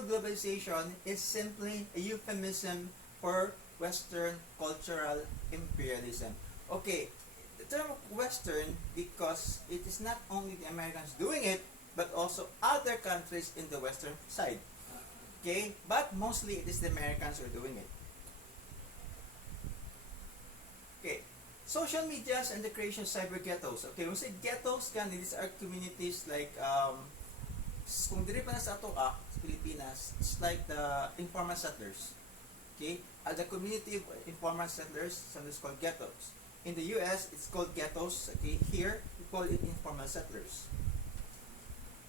of globalization is simply a euphemism for Western cultural imperialism. Okay, the term Western because it is not only the Americans doing it, but also other countries in the Western side. Okay, but mostly it is the Americans who are doing it. Okay, social medias and the creation of cyber ghettos. Okay, when we say ghettos, these are communities like kung diri pa na sa ato sa Pilipinas, it's like the informal settlers. Okay, the community of informal settlers, sometimes called ghettos. In the U.S., it's called ghettos. Okay, here we call it informal settlers.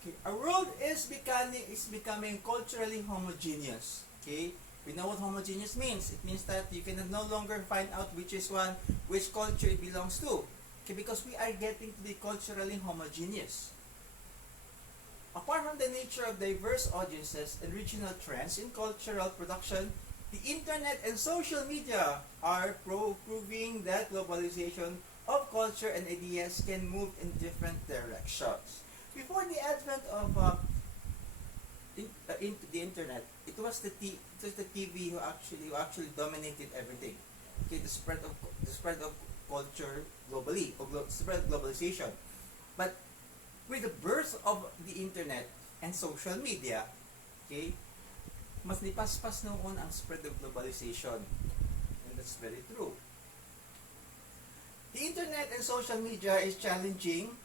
Okay, our world is becoming culturally homogeneous. Okay, we know what homogeneous means. It means that you can no longer find out which culture it belongs to. Okay, because we are getting to be culturally homogeneous. Apart from the nature of diverse audiences and regional trends in cultural production, the internet and social media are proving that globalization of culture and ideas can move in different directions. Before the advent of into the internet, it was the TV who actually dominated everything. Okay, the spread of culture globally, or spread of globalization. But with the birth of the internet and social media, okay, mas nipaspas noon ang spread of globalization. And that's very true. The internet and social media is challenging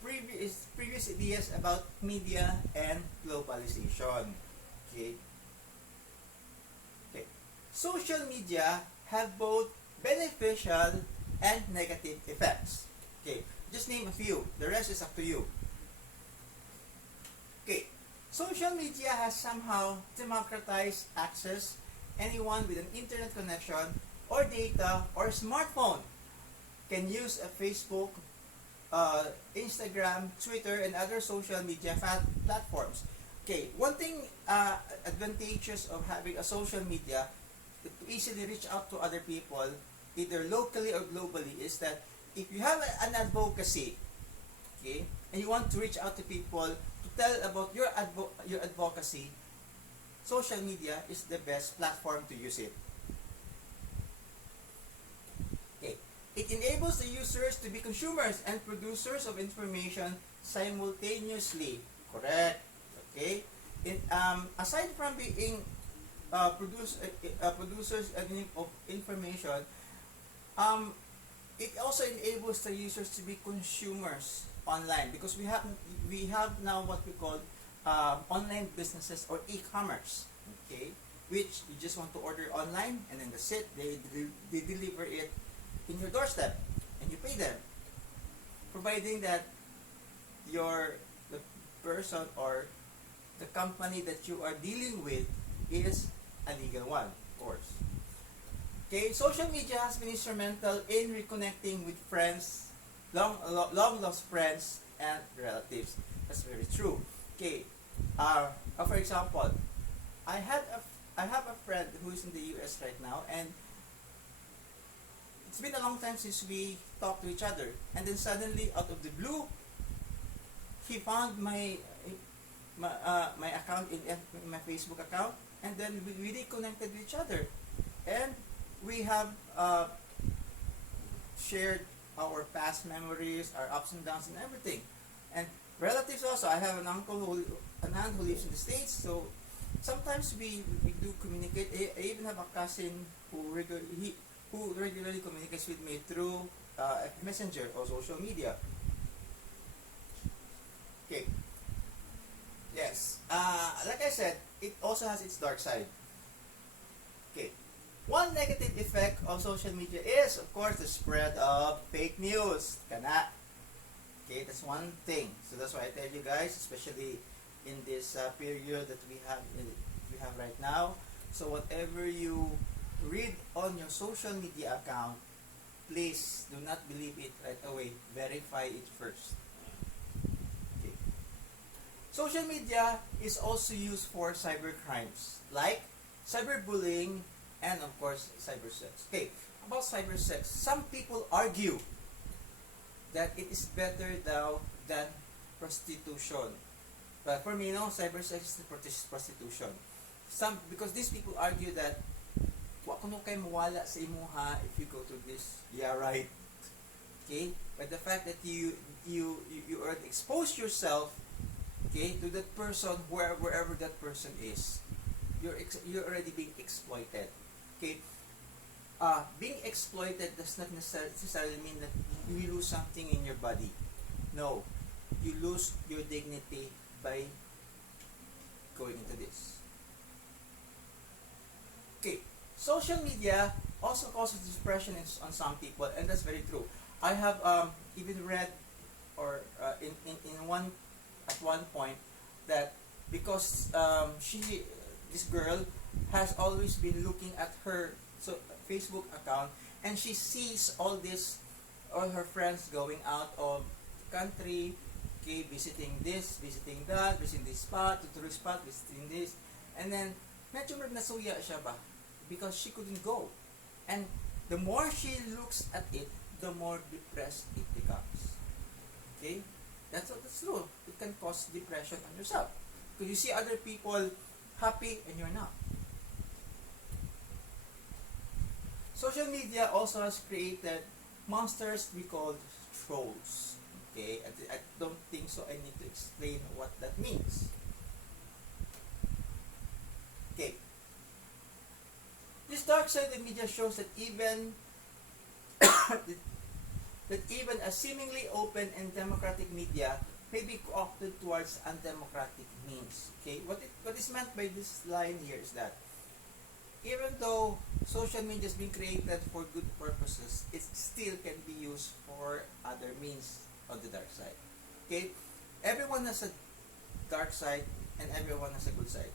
previous ideas about media and globalization. Okay. Okay. Social media have both beneficial and negative effects. Okay. Just name a few. The rest is up to you. Okay. Social media has somehow democratized access. Anyone with an internet connection or data or smartphone can use a Facebook, Instagram, Twitter, and other social media platforms. Okay, one thing advantageous of having a social media to easily reach out to other people, either locally or globally, is that if you have an advocacy, okay, and you want to reach out to people to tell about your advocacy, social media is the best platform to use it. Okay. It enables the users to be consumers and producers of information simultaneously. Correct. Okay. Aside from being producers of information, it also enables the users to be consumers online, because we have now what we call online businesses or e-commerce. Okay, which you just want to order online, and then that's it. They deliver it in your doorstep, and you pay them, providing that the person or the company that you are dealing with is a legal one, of course. Okay, social media has been instrumental in reconnecting with friends, long lost friends and relatives. That's very true. Okay, for example, I have a friend who is in the U.S. right now, and it's been a long time since we talked to each other, and then suddenly, out of the blue, he found my account in my Facebook account, and then we reconnected with each other, and we have shared our past memories, our ups and downs, and everything. And relatives also. I have an aunt who lives in the States, so sometimes we do communicate. I even have a cousin who regularly communicates with me through Messenger or social media. Okay. Yes. Like I said, it also has its dark side. Okay. One negative effect of social media is, of course, the spread of fake news. Kana. Okay, that's one thing. So that's why I tell you guys, especially in this period that we have right now. So whatever you read on your social media account, please do not believe it right away. Verify it first. Okay. Social media is also used for cyber crimes like cyberbullying and, of course, cyber sex. Okay, about cyber sex, some people argue that it is better now than prostitution. But for me, no, cybersex is prostitution. Because these people argue that wa kuno kay mawala sa imuha if you go to this. Yeah, right. Okay? But the fact that you already expose yourself, okay, to that person, wherever that person is, you're already being exploited. Okay? Being exploited does not necessarily mean that you lose something in your body. No, you lose your dignity by going into this. Okay, social media also causes depression on some people, and that's very true. I have even read, or in one at one point, that because this girl has always been looking at her Facebook account, and she sees all her friends going out of the country, okay, visiting this, visiting that, visiting this spot, to tourist spot, visiting this, and then medyo nasuya siya ba because she couldn't go, and the more she looks at it, the more depressed it becomes. Okay, that's true. It can cause depression on yourself because you see other people happy and you're not. Social media also has created monsters we call trolls. Okay, I don't think so. I need to explain what that means. Okay, this dark side of media shows that even that even a seemingly open and democratic media may be co-opted towards undemocratic means. Okay, what is meant by this line here is that even though social media is being created for good purposes, it still can be used for other means on the dark side. Okay, everyone has a dark side and everyone has a good side.